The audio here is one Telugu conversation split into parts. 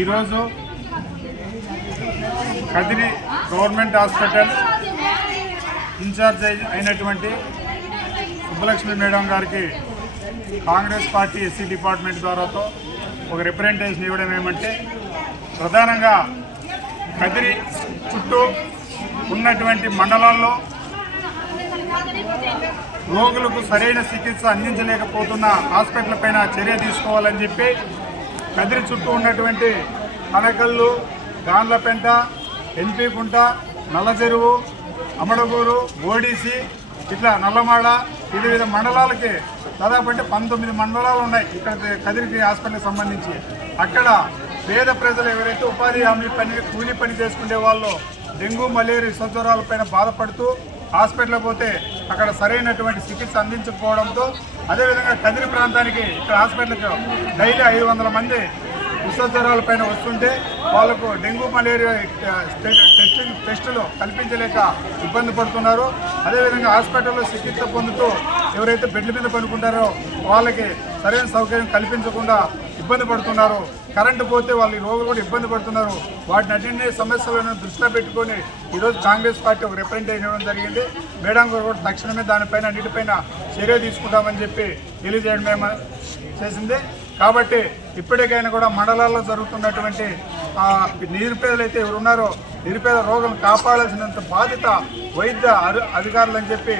ఈరోజు కదిరి గవర్నమెంట్ హాస్పిటల్ ఇన్ఛార్జ్ అయినటువంటి సుబ్బలక్ష్మి మేడం గారికి కాంగ్రెస్ పార్టీ ఎస్సీ డిపార్ట్మెంట్ ద్వారాతో ఒక రిప్రజెంటేషన్ ఇవ్వడం ఏమంటే, ప్రధానంగా కదిరి చుట్టూ ఉన్నటువంటి మండలాల్లో రోగులకు సరైన చికిత్స అందించలేకపోతున్న హాస్పిటల్ పైన చర్య తీసుకోవాలని చెప్పి కదిరి చుట్టూ ఉన్నటువంటి కనకల్లు, గాన్లపెంట, ఎన్పీకుంట, నల్లచెరువు, అమడగూరు, ఓడిసి, ఇట్లా నల్లమాడ, వివిధ మండలాలకి దాదాపు అంటే 19 మండలాలు ఉన్నాయి ఇక్కడ కదిరి హాస్పిటల్కి సంబంధించి. అక్కడ పేద ప్రజలు ఎవరైతే ఉపాధి హామీ పని, కూలీ పని చేసుకునే వాళ్ళు డెంగ్యూ, మలేరియా, విషజ్వరాలపైన బాధపడుతూ హాస్పిటల్కి పోతే అక్కడ సరైనటువంటి చికిత్స అందించకపోవడంతో, అదేవిధంగా కదిరి ప్రాంతానికి ఇక్కడ హాస్పిటల్కి డైలీ 500 మంది విషజ్వరాలపైన వస్తుంటే వాళ్ళకు డెంగ్యూ, మలేరియా టెస్టులు కల్పించలేక ఇబ్బంది పడుతున్నారు. అదేవిధంగా హాస్పిటల్లో చికిత్స పొందుతూ ఎవరైతే బెడ్ల మీద పడుకుంటారో వాళ్ళకి సరైన సౌకర్యం కల్పించకుండా ఇబ్బంది పడుతున్నారు. కరెంటు పోతే వాళ్ళు రోగులు కూడా ఇబ్బంది పడుతున్నారు. వాటిని అన్నింటి సమస్యలను దృష్టిలో పెట్టుకొని ఈరోజు కాంగ్రెస్ పార్టీ ఒక రిప్రజెంటేషన్ ఇవ్వడం జరిగింది. మేడం గారు కూడా తక్షణమే దానిపైన అన్నిటిపైన చర్య తీసుకుంటామని చెప్పి తెలియజేయడమే చేసింది. కాబట్టి ఇప్పటికైనా కూడా మండలాల్లో జరుగుతున్నటువంటి నిరుపేదలు అయితే ఎవరు ఉన్నారో నిరుపేద రోగులను కాపాడాల్సినంత బాధ్యత వైద్య అధికారులని చెప్పి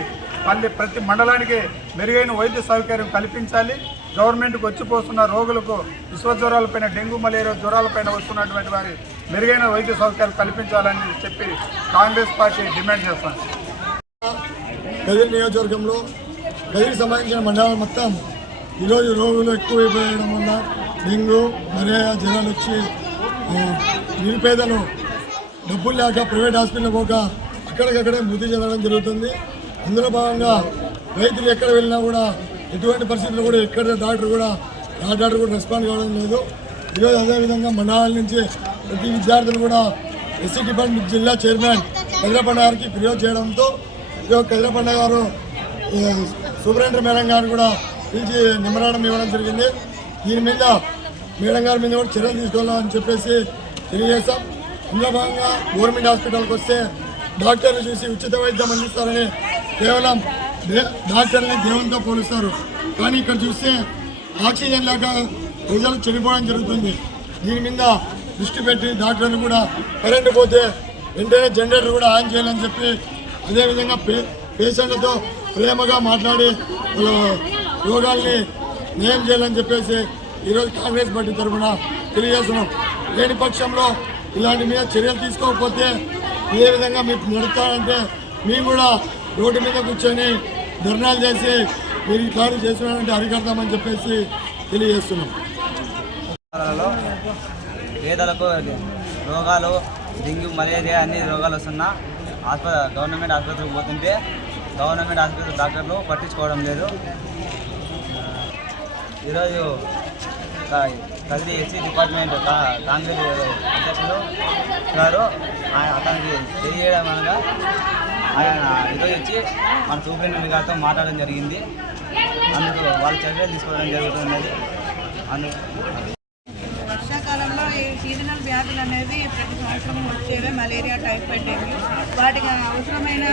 ప్రతి మండలానికి మెరుగైన వైద్య సౌకర్యం కల్పించాలి. గవర్నమెంట్కి వచ్చిపోతున్న రోగులకు విశ్వజ్వరాలపైన, డెంగ్యూ, మలేరియా జ్వరాలపైన వస్తున్నటువంటి వారి మెరుగైన వైద్య సౌకర్యాలు కల్పించాలని చెప్పి కాంగ్రెస్ పార్టీ డిమాండ్ చేస్తాను. కదిరి నియోజకవర్గంలో కదిరికి సంబంధించిన మండలాలు మొత్తం ఈరోజు రోగులు ఎక్కువైపోయడం వల్ల డెంగ్యూ, మలేరియా జ్వరాలు వచ్చి నిరుపేదలు డబ్బులు లేక ప్రైవేట్ హాస్పిటల్ పోక అక్కడికక్కడే మృతి చెందడం జరుగుతుంది. అందులో భాగంగా రైతులు ఎక్కడ వెళ్ళినా కూడా ఎటువంటి పరిస్థితుల్లో కూడా ఎక్కడ డాక్టర్ కూడా రెస్పాండ్ కావడం లేదు. ఈరోజు అదేవిధంగా మండలాల నుంచి ప్రతి విద్యార్థులు కూడా ఎస్సీ డిపార్ట్మెంట్ జిల్లా చైర్మన్ కదిరపండ గారికి ఫిర్యాదు చేయడంతో ఈరోజు కదిరపండ గారు సూపరింటెండెంట్ మేడం గారు కూడా పిలిచి నిమ్మరాడం ఇవ్వడం జరిగింది. దీని మీద మేడం గారి మీద కూడా చర్యలు తీసుకోవాలని చెప్పేసి తెలియజేస్తాం. ఇందులో భాగంగా గవర్నమెంట్ హాస్పిటల్కి వస్తే డాక్టర్లు చూసి ఉచిత వైద్యం అందిస్తారని కేవలం డాక్టర్ని దేవునితో పోలుస్తారు. కానీ ఇక్కడ చూస్తే ఆక్సిజన్ లేక ప్రజలు చనిపోవడం జరుగుతుంది. దీని మీద దృష్టి పెట్టి డాక్టర్లు కూడా కరెంటు పోతే వెంటనే జనరేటర్ కూడా ఆన్ చేయాలని చెప్పి, అదేవిధంగా పేషెంట్లతో ప్రేమగా మాట్లాడి వాళ్ళ రోగాల్ని నయం చేయాలని చెప్పేసి ఈరోజు కాంగ్రెస్ పార్టీ తరఫున తెలియజేస్తున్నాం. లేని పక్షంలో ఇలాంటి మీద చర్యలు తీసుకోకపోతే ఏ విధంగా మీకు నడుస్తారంటే మేము కూడా రోడ్డు మీద కూర్చొని ధర్నాలు చేసి మీరు ఇట్లా చేస్తున్నారంటే అరికడతామని చెప్పేసి తెలియజేస్తున్నాం. పేదలకు రోగాలు డెంగ్యూ, మలేరియా అన్ని రోగాలు వస్తున్నా గవర్నమెంట్ ఆసుపత్రికి పోతుంటే గవర్నమెంట్ ఆసుపత్రి డాక్టర్లు పట్టించుకోవడం లేదు. ఈరోజు కదిరి ఎస్సీ డిపార్ట్మెంట్ కాంగ్రెస్ అధ్యక్షులు గారు అతనికి తెలియజేయడం అనగా ఆయన ఈరోజు వచ్చి మన సూపరింటెండెంట్ గారితో మాట్లాడడం జరిగింది. అందుకు వాళ్ళు చర్యలు తీసుకోవడం జరుగుతున్నది. వర్షాకాలంలో ఈ సీజనల్ వ్యాధులు అనేవి ప్రతి సంవత్సరం వచ్చేవే, మలేరియా, టైఫాయిడ్, డెంగ్యూ. వాటికి అవసరమైన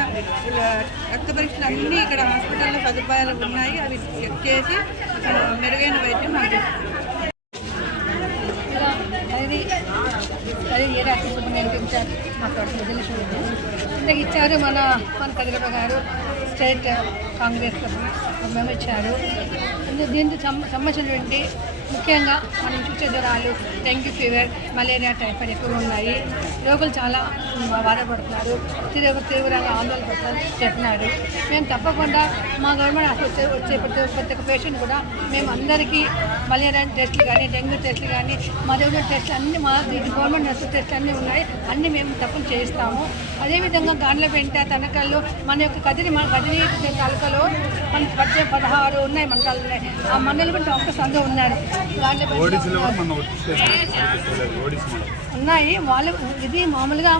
రక్త పరీక్షలు అన్నీ ఇక్కడ హాస్పిటల్లో సదుపాయాలు ఉన్నాయి. అవి చెక్ చేసి మెరుగైన వైద్యం అందిస్తారు. అది ఏ రాష్ట్ర సూపరింటెండెంట్ ఇన్ఛార్జ్ మాట్లాడుతుంది తెలుసు ఇంతకు ఇచ్చారు. మన కదిరప్ప గారు స్టేట్ కాంగ్రెస్ మేము ఇచ్చారు. దీనికి సంబంధించినటువంటి ముఖ్యంగా మనం చూసే జ్వరాలు, డెంగ్యూ ఫీవర్, మలేరియా, టైఫాయిడ్ ఎక్కువగా ఉన్నాయి. రోగులు చాలా బాధపడుతున్నారు, తీవ్రంగా ఆందోళన పడుతున్నారు చెప్పినారు. మేము తప్పకుండా మా గవర్నమెంట్ హాస్పిటల్ వచ్చే ప్రతి ఒక్క పేషెంట్ కూడా మేము అందరికీ మలేరియా టెస్టులు కానీ, డెంగ్యూ టెస్టులు కానీ, మలేరియా టెస్టులు అన్నీ మా గవర్నమెంట్ హాస్పిటల్ టెస్టులు అన్నీ ఉన్నాయి. అన్నీ మేము తప్పని చేయిస్తాము. అదేవిధంగా గాన్లపెంట, తనకల్లు, మన యొక్క కదిరి తాలూకాలో మన 16 ఉన్నాయి మండలాలు ఉన్నాయి. ఆ మండలం కూడా డాక్టర్స్ అందరూ ఉన్నారు. ఓడిసీలో కూడా మన ఓడిసీ మనం ఉన్నాయి వాళ్ళు. ఇది మామూలుగా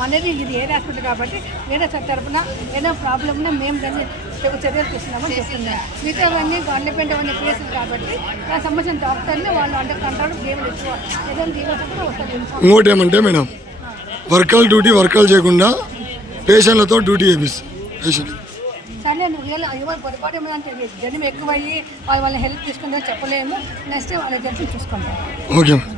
మనది ఇది ఏరియా హాస్పిటల్ కాబట్టి వేరే తరఫున ఏదైనా ప్రాబ్లం ఉన్నా మేము దాన్ని చర్యలు తీసుకున్నామని చెప్తున్నాం. మిగతావన్నీ గవర్నమెంట్ అవన్నీ కేసులు కాబట్టి దానికి సంబంధించిన డాక్టర్ని వాళ్ళు అండర్ కంట్రోల్ గేమ్లు ఇచ్చుకోవాలి. ఏదైనా దీనిలో వస్తుంది. ఇంకోటి ఏమంటే మేడం, వర్కలు చేయకుండా పేషెంట్లతో డ్యూటీ చేపిస్తాం. పేషెంట్ సరే నువ్వు ఎవరు పొరపాటు ఏమంటే జనం ఎక్కువయ్యి వాళ్ళ హెల్ప్ తీసుకుందని చెప్పలేము. నెక్స్ట్ వాళ్ళ జడ్జి చూసుకుంటాం. Okay madam.